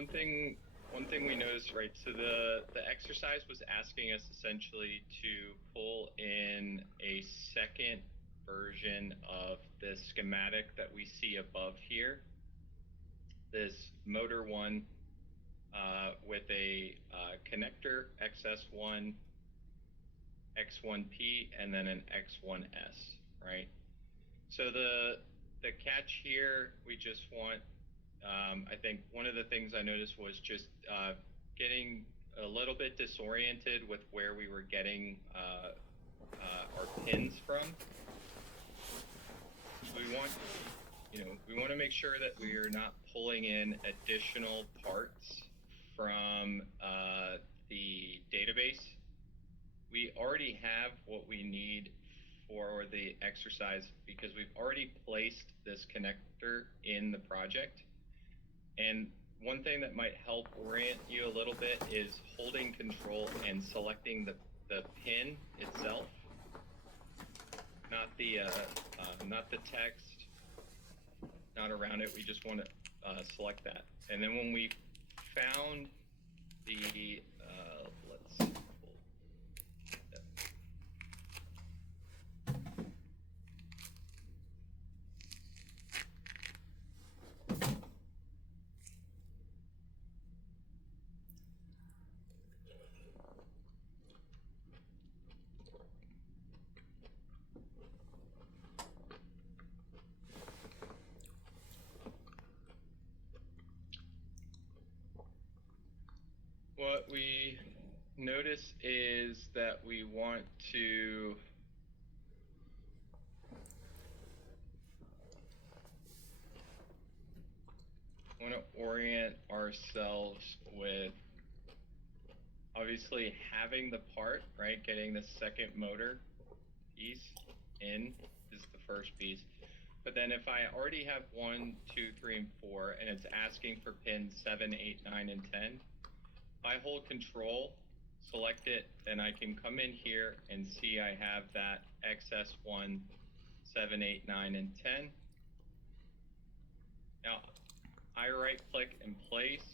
one thing we noticed, right? So the exercise was asking us essentially to pull in a second version of the schematic that we see above here. This motor one with a connector XS1, X1P, and then an X1S, right? So the catch here, we just want, I think one of the things I noticed was just getting a little bit disoriented with where we were getting our pins from. We want, we want to make sure that we are not pulling in additional parts from the database. We already have what we need for the exercise because we've already placed this connector in the project. And one thing that might help orient you a little bit is holding control and selecting the pin itself, not the text, not around it. We just want to select that. And then when we found the, let's what we notice is that we want to orient ourselves with obviously having the part, right? Getting the second motor piece in is the first piece. But then if I already have 1, 2, 3, and 4, and it's asking for pins 7, 8, 9, and 10, if I hold control, select it, then I can come in here and see I have that XS1, 7, 8, 9, and 10. Now, I right click and place.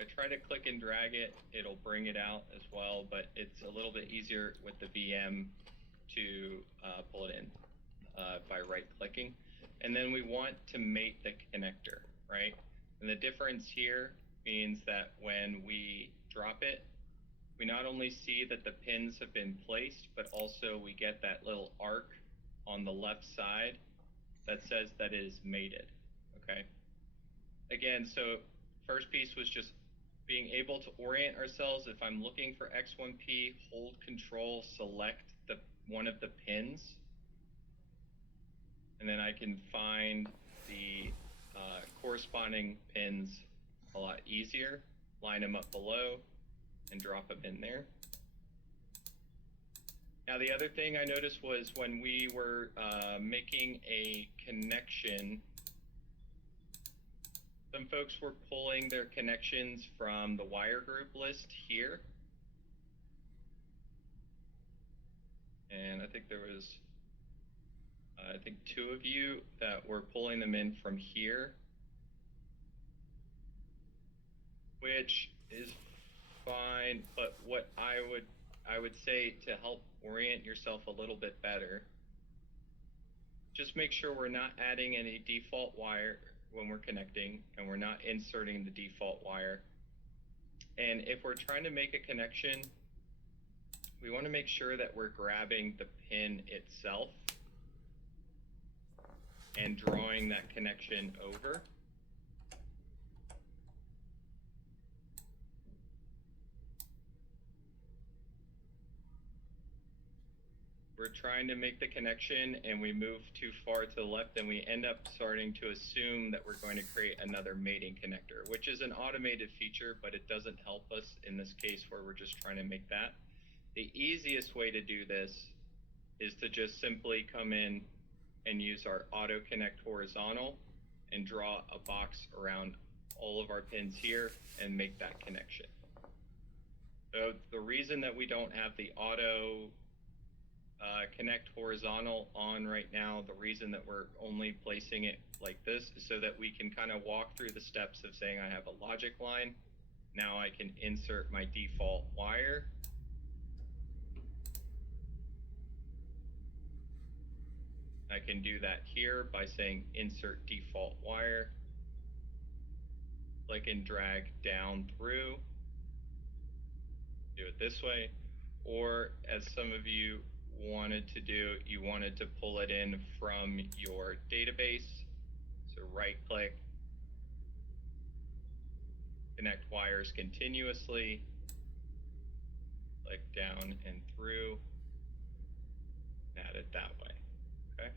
I try to click and drag it, it'll bring it out as well, but it's a little bit easier with the VM to pull it in by right clicking. And then we want to mate the connector, right? And the difference here means that when we drop it, we not only see that the pins have been placed, but also we get that little arc on the left side that says that it is mated, okay? Again, so first piece was just being able to orient ourselves. If I'm looking for X1P, hold control, select one of the pins, and then I can find the corresponding pins a lot easier, line them up below, and drop them in there. Now the other thing I noticed was when we were making a connection, some folks were pulling their connections from the wire group list here. And I think there was, I think 2 of you that were pulling them in from here, which is fine, but what I would say to help orient yourself a little bit better, just make sure we're not adding any default wire when we're connecting, and we're not inserting the default wire. And if we're trying to make a connection, we want to make sure that we're grabbing the pin itself and drawing that connection over. We're trying to make the connection and we move too far to the left and we end up starting to assume that we're going to create another mating connector, which is an automated feature, but it doesn't help us in this case where we're just trying to make that. The easiest way to do this is to just simply come in and use our auto connect horizontal and draw a box around all of our pins here and make that connection. So the reason that we don't have the auto connect horizontal on right now. The reason that we're only placing it like this is so that we can kind of walk through the steps of saying I have a logic line. Now I can insert my default wire. I can do that here by saying insert default wire. Click and drag down through. Do it this way. Or as some of you wanted to do, you wanted to pull it in from your database. So right click, connect wires continuously, click down and through, add it that way, okay?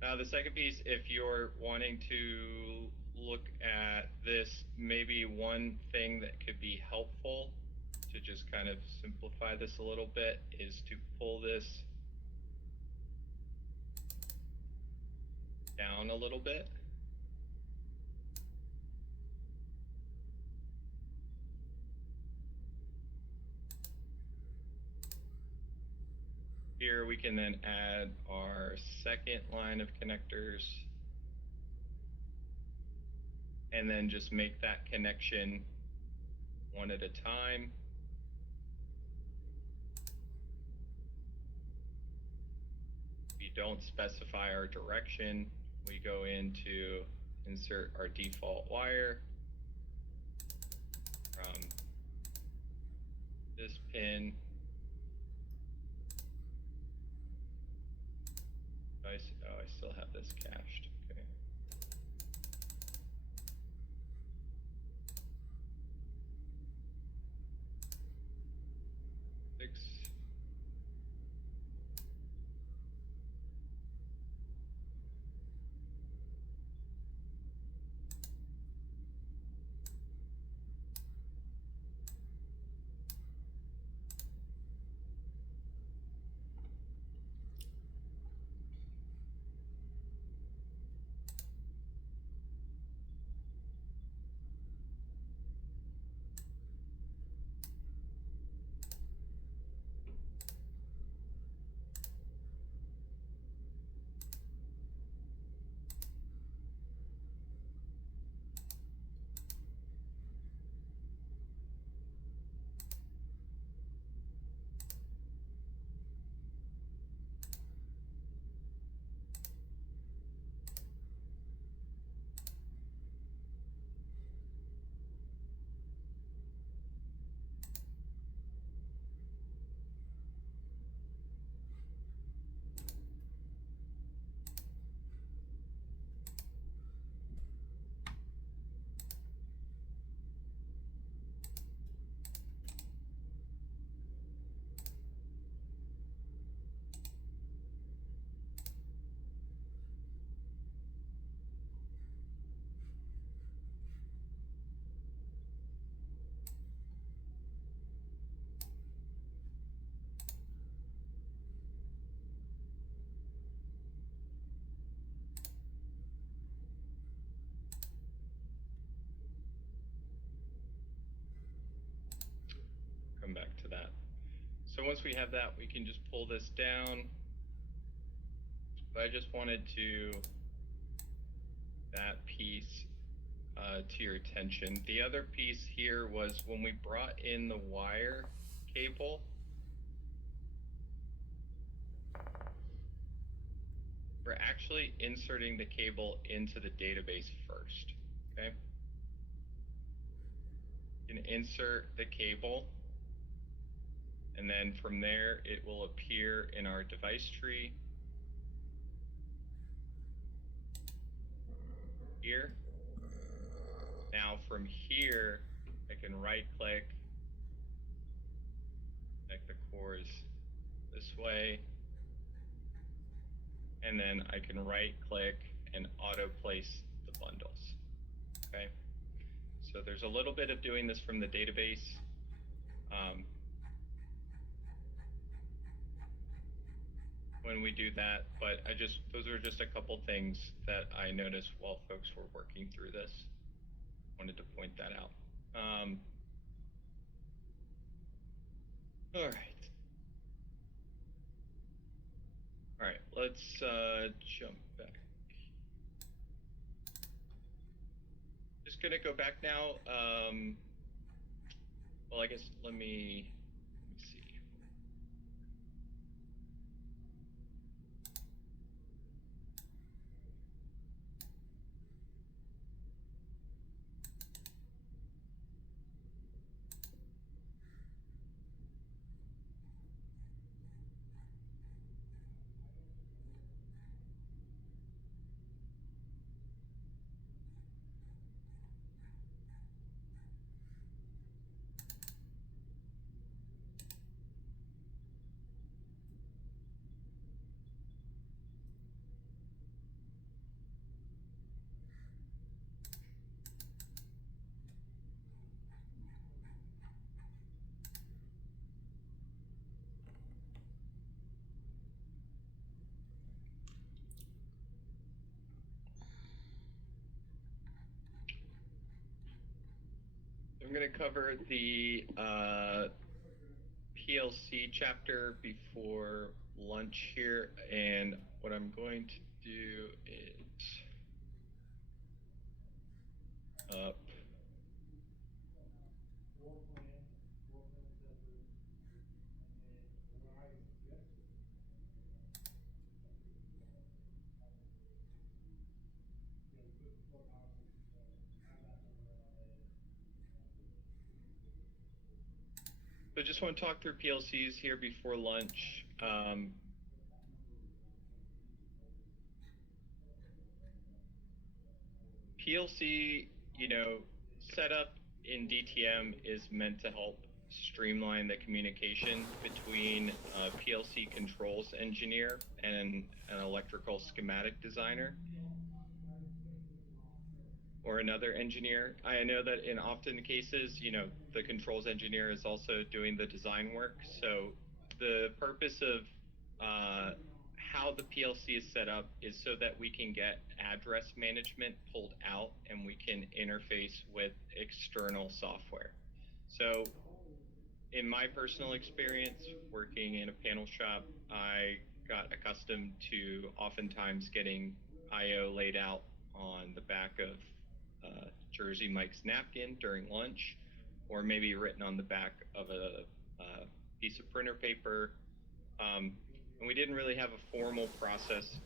Now the second piece, if you're wanting to look at this, maybe one thing that could be helpful to just kind of simplify this a little bit is to pull this down a little bit. Here we can then add our second line of connectors and then just make that connection one at a time. We don't specify our direction. We go into insert our default wire from this pin. Oh, I still have this cached. Okay. Six. Come back to that. So once we have that, we can just pull this down. But I just wanted to that piece to your attention. The other piece here was when we brought in the wire cable, we're actually inserting the cable into the database first, okay? You can insert the cable, and then from there, it will appear in our device tree here. Now from here, I can right click, connect the cores this way, and then I can right click and auto place the bundles, okay? So there's a little bit of doing this from the database. When we do that, but those are just a couple things that I noticed while folks were working through this. Wanted to point that out. All right. All right, let's jump back. Just gonna go back now. Well, I guess let me see. I'm going to cover the PLC chapter before lunch here, and what I'm going to do is so just want to talk through PLCs here before lunch. PLC, setup in DTM is meant to help streamline the communication between a PLC controls engineer and an electrical schematic designer or another engineer. I know that in often cases, the controls engineer is also doing the design work. So the purpose of how the PLC is set up is so that we can get address management pulled out and we can interface with external software. So in my personal experience working in a panel shop, I got accustomed to oftentimes getting IO laid out on the back of Jersey Mike's napkin during lunch, or maybe written on the back of a piece of printer paper. And we didn't really have a formal process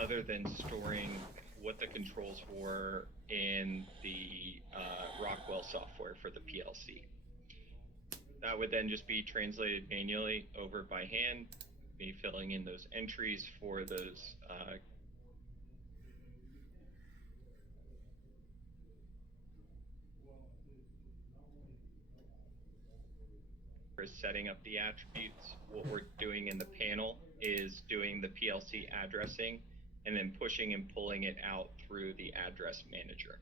other than storing what the controls were in the Rockwell software for the PLC. That would then just be translated manually over by hand, me filling in those entries for those setting up the attributes. What we're doing in the panel is doing the PLC addressing and then pushing and pulling it out through the address manager.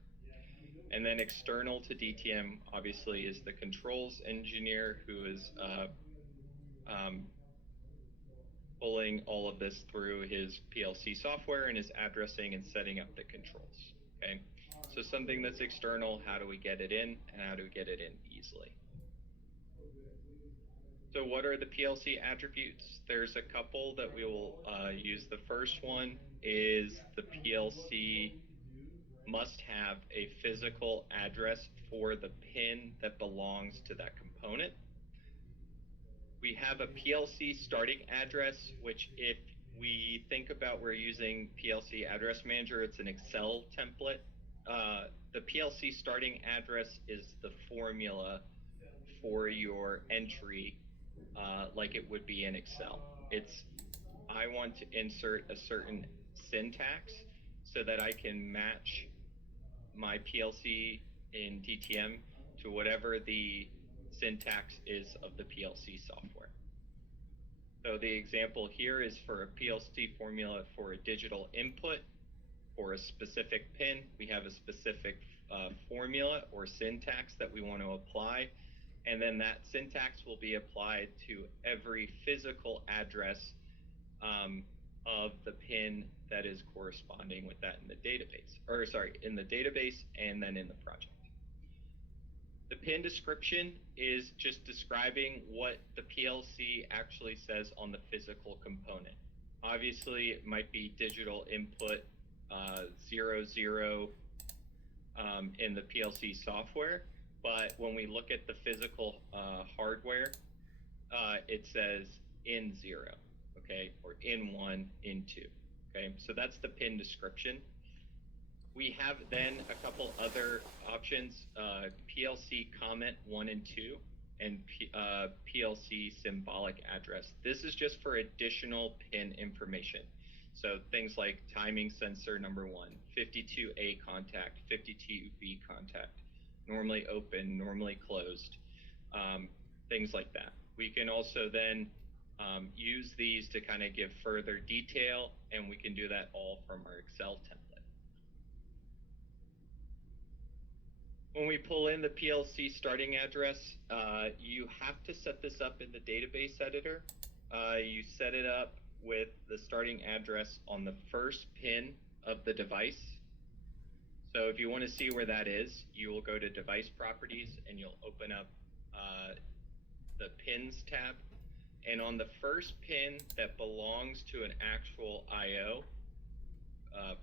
And then external to DTM, obviously, is the controls engineer who is pulling all of this through his PLC software and is addressing and setting up the controls. Okay, so something that's external, how do we get it in, and how do we get it in easily? So what are the PLC attributes? There's a couple that we will use. The first one is the PLC must have a physical address for the pin that belongs to that component. We have a PLC starting address, which if we think about we're using PLC Address Manager, it's an Excel template. The PLC starting address is the formula for your entry, like it would be in Excel. It's, I want to insert a certain syntax so that I can match my PLC in DTM to whatever the syntax is of the PLC software. So the example here is for a PLC formula for a digital input for a specific pin. We have a specific formula or syntax that we want to apply, and then that syntax will be applied to every physical address of the pin that is corresponding with that in the database, or sorry, in the database and then in the project. The pin description is just describing what the PLC actually says on the physical component. Obviously, it might be digital input 00 in the PLC software, but when we look at the physical hardware, it says in 0, okay, or in 1, in 2, okay? So that's the pin description. We have then a couple other options, PLC comment 1 and 2, and PLC symbolic address. This is just for additional pin information. So things like timing sensor number 1, 52A contact, 52B contact, normally open, normally closed, things like that. We can also then use these to kind of give further detail, and we can do that all from our Excel template. When we pull in the PLC starting address, you have to set this up in the database editor. You set it up with the starting address on the first pin of the device. So if you want to see where that is, you will go to Device Properties and you'll open up the Pins tab. And on the first pin that belongs to an actual I/O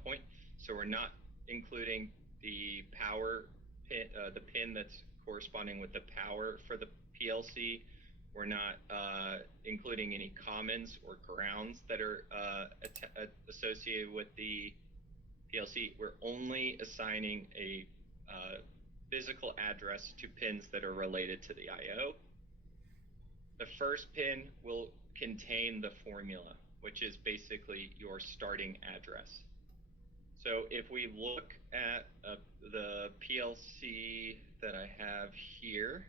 point, so we're not including the power pin, the pin that's corresponding with the power for the PLC. We're not including any commons or grounds that are associated with the PLC. We're only assigning a physical address to pins that are related to the I/O. The first pin will contain the formula, which is basically your starting address. So if we look at the PLC that I have here,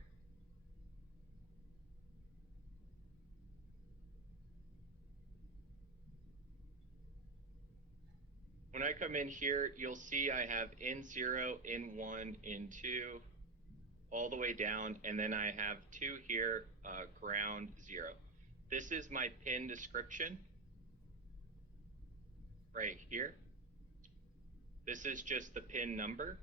when I come in here, you'll see I have N0, N1, N2, all the way down, and then I have 2 here, ground 0. This is my pin description right here. This is just the pin number.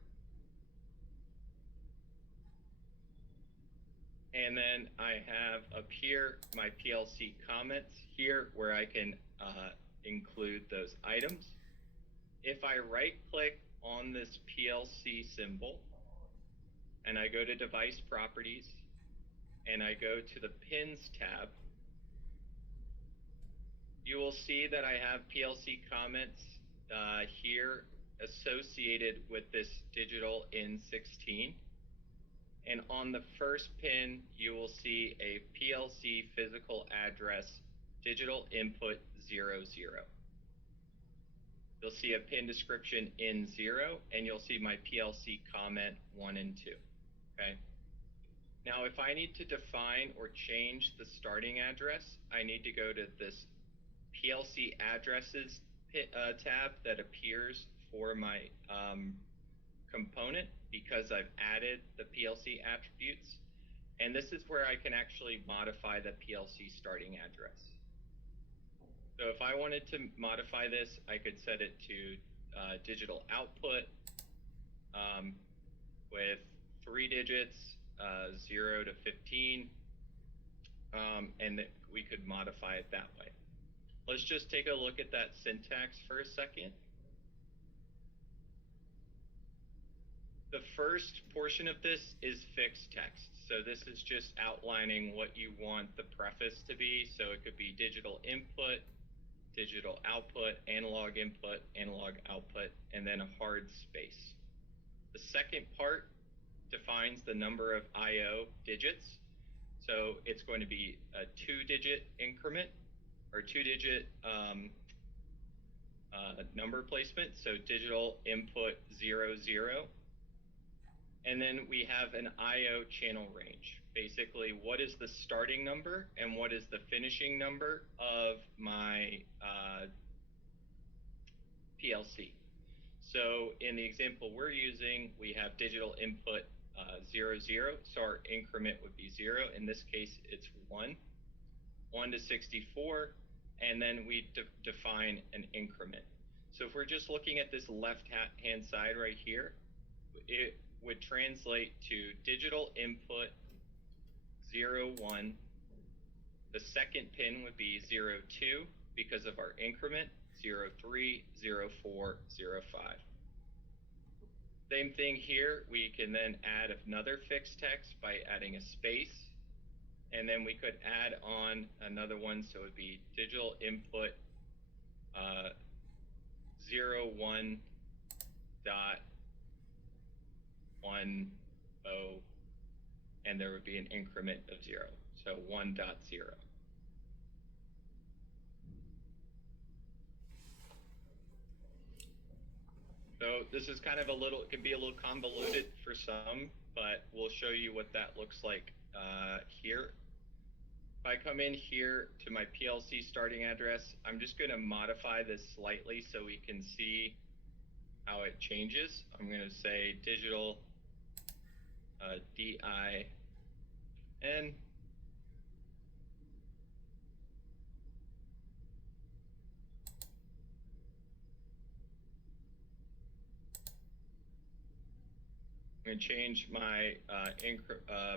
And then I have up here my PLC comments here where I can include those items. If I right click on this PLC symbol and I go to Device Properties and I go to the Pins tab, you will see that I have PLC comments here associated with this digital N16. And on the first pin, you will see a PLC physical address, digital input 00. You'll see a pin description in 0, and you'll see my PLC comment 1 and 2, okay? Now, if I need to define or change the starting address, I need to go to this PLC addresses tab that appears for my component because I've added the PLC attributes. And this is where I can actually modify the PLC starting address. So if I wanted to modify this, I could set it to digital output with 3 digits, 0 to 15, and we could modify it that way. Let's just take a look at that syntax for a second. The first portion of this is fixed text. So this is just outlining what you want the preface to be. So it could be digital input, digital output, analog input, analog output, and then a hard space. The second part defines the number of I/O digits. So it's going to be a 2-digit increment or 2-digit number placement. So digital input 00. And then we have an I/O channel range. Basically, what is the starting number and what is the finishing number of my PLC. So in the example we're using, we have digital input 00, so our increment would be 0. In this case, it's 1 to 64, and then we define an increment. So if we're just looking at this left-hand side right here, it would translate to digital input 01. The second pin would be 02, because of our increment 030405. Same thing here, we can then add another fixed text by adding a space, and then we could add on another one, so it would be digital input 01.10, and there would be an increment of 0, so 1.0. So this is kind of it can be a little convoluted for some, but we'll show you what that looks like here. If I come in here to my PLC starting address, I'm just going to modify this slightly so we can see how it changes. I'm going to say digital DIN. I'm going to change my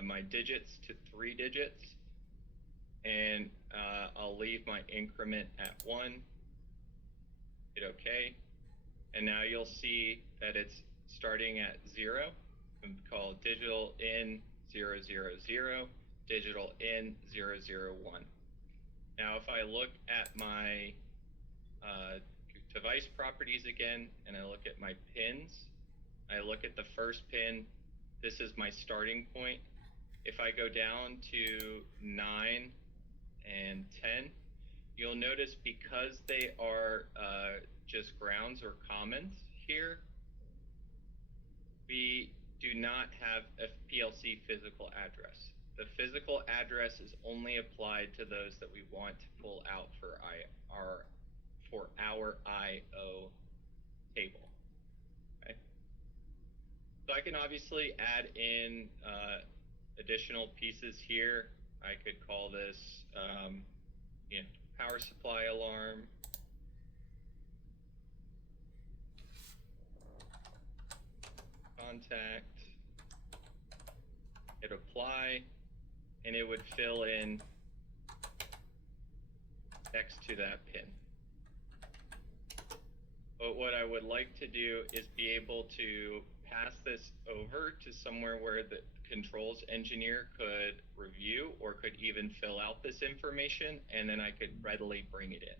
my digits to 3 digits, and I'll leave my increment at 1. Hit OK, and now you'll see that it's starting at 0. I'm called digital in 000, digital in 001. Now, if I look at my device properties again, and I look at my pins, I look at the first pin, this is my starting point. If I go down to 9 and 10, you'll notice because they are just grounds or commons here, we do not have a PLC physical address. The physical address is only applied to those that we want to pull out for our I/O table. Okay. So I can obviously add in additional pieces here. I could call this, power supply alarm. Contact. Hit apply, and it would fill in next to that pin. But what I would like to do is be able to pass this over to somewhere where the controls engineer could review or could even fill out this information, and then I could readily bring it in.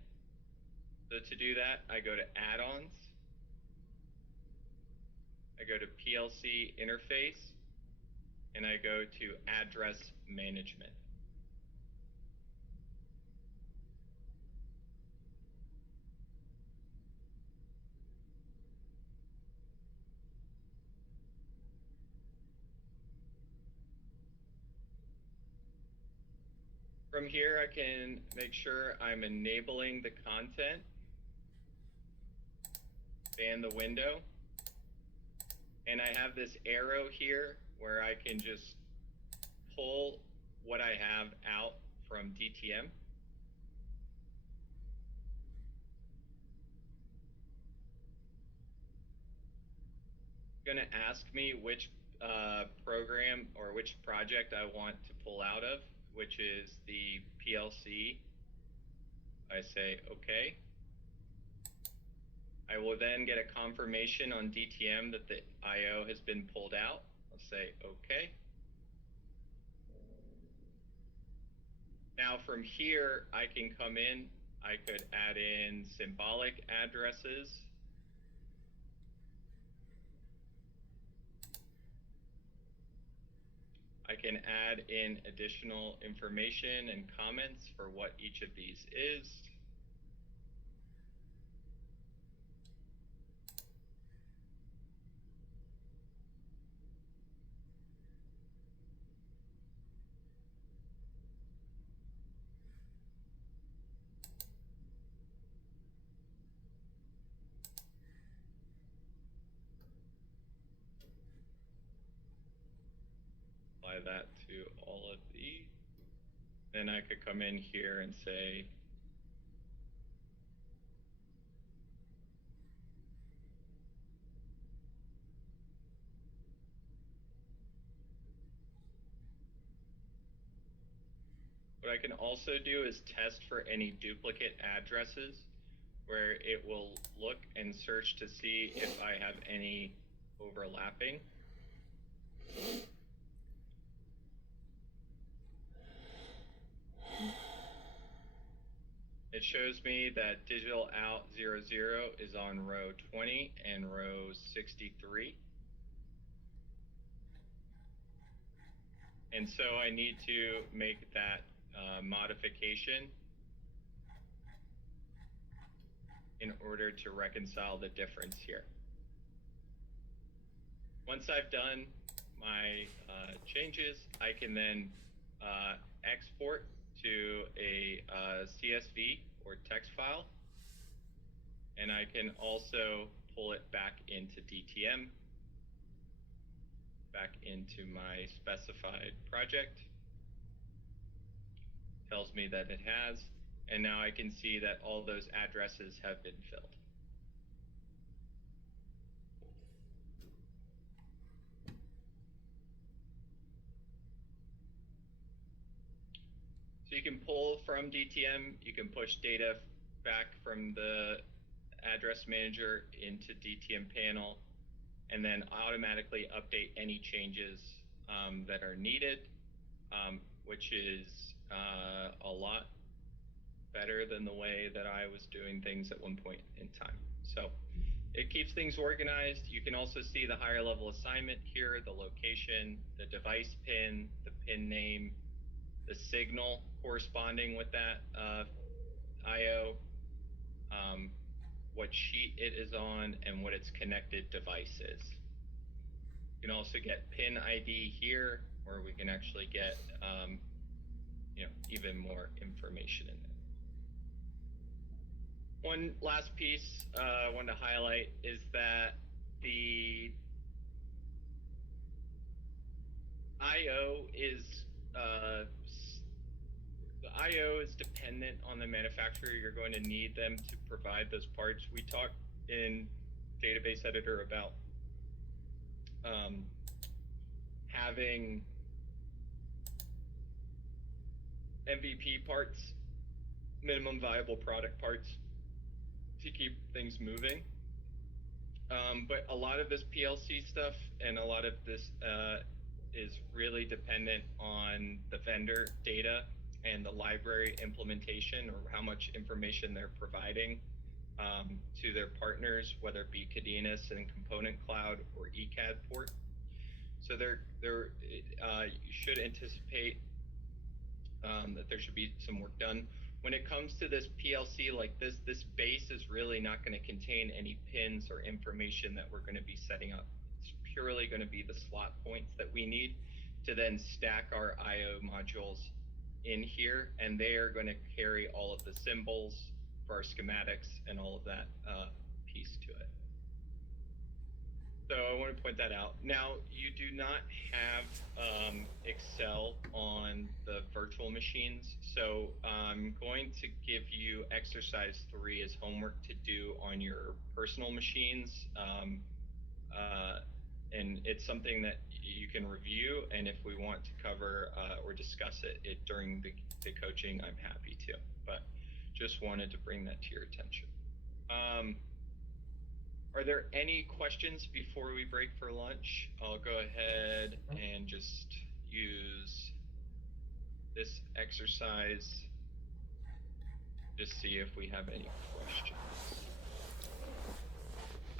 So to do that, I go to add-ons, I go to PLC interface, and I go to address management. From here, I can make sure I'm enabling the content, expand the window, and I have this arrow here where I can just pull what I have out from DTM. It's going to ask me which program or which project I want to pull out of, which is the PLC. I say OK. I will then get a confirmation on DTM that the I/O has been pulled out. I'll say OK. Now from here, I can come in. I could add in symbolic addresses. I can add in additional information and comments for what each of these is. Apply that to all of these. Then I could come in here and say, what What I can also do is test for any duplicate addresses, where it will look and search to see if I have any overlapping. It shows me that digital out 00 is on row 20 and row 63. And so I need to make that modification in order to reconcile the difference here. Once I've done my changes, I can then export to a CSV or text file, and I can also pull it back into DTM, back into my specified project. Tells me that it has, and now I can see that all those addresses have been filled. So you can pull from DTM, you can push data back from the address manager into DTM panel, and then automatically update any changes that are needed, which is a lot better than the way that I was doing things at one point in time. So it keeps things organized. You can also see the higher level assignment here, the location, the device pin, the pin name, the signal corresponding with that IO, what sheet it is on, and what its connected device is. You can also get pin ID here, or we can actually get even more information in there. One last piece I wanted to highlight is that the IO is dependent on the manufacturer. You're going to need them to provide those parts. We talked in Database Editor about having MVP parts, minimum viable product parts, to keep things moving. But a lot of this PLC stuff and a lot of this is really dependent on the vendor data and the library implementation, or how much information they're providing to their partners, whether it be Cadenas and Component Cloud or ECAD port. So you should anticipate that there should be some work done. When it comes to this PLC like this base is really not going to contain any pins or information that we're going to be setting up. It's purely going to be the slot points that we need to then stack our IO modules in here, and they are going to carry all of the symbols for our schematics and all of that piece to it. So I want to point that out. Now, you do not have Excel on the virtual machines, so I'm going to give you exercise 3 as homework to do on your personal machines, and it's something that you can review, and if we want to cover or discuss it during the coaching, I'm happy to, but just wanted to bring that to your attention. Are there any questions before we break for lunch? I'll go ahead and just use this exercise, just see if we have any questions.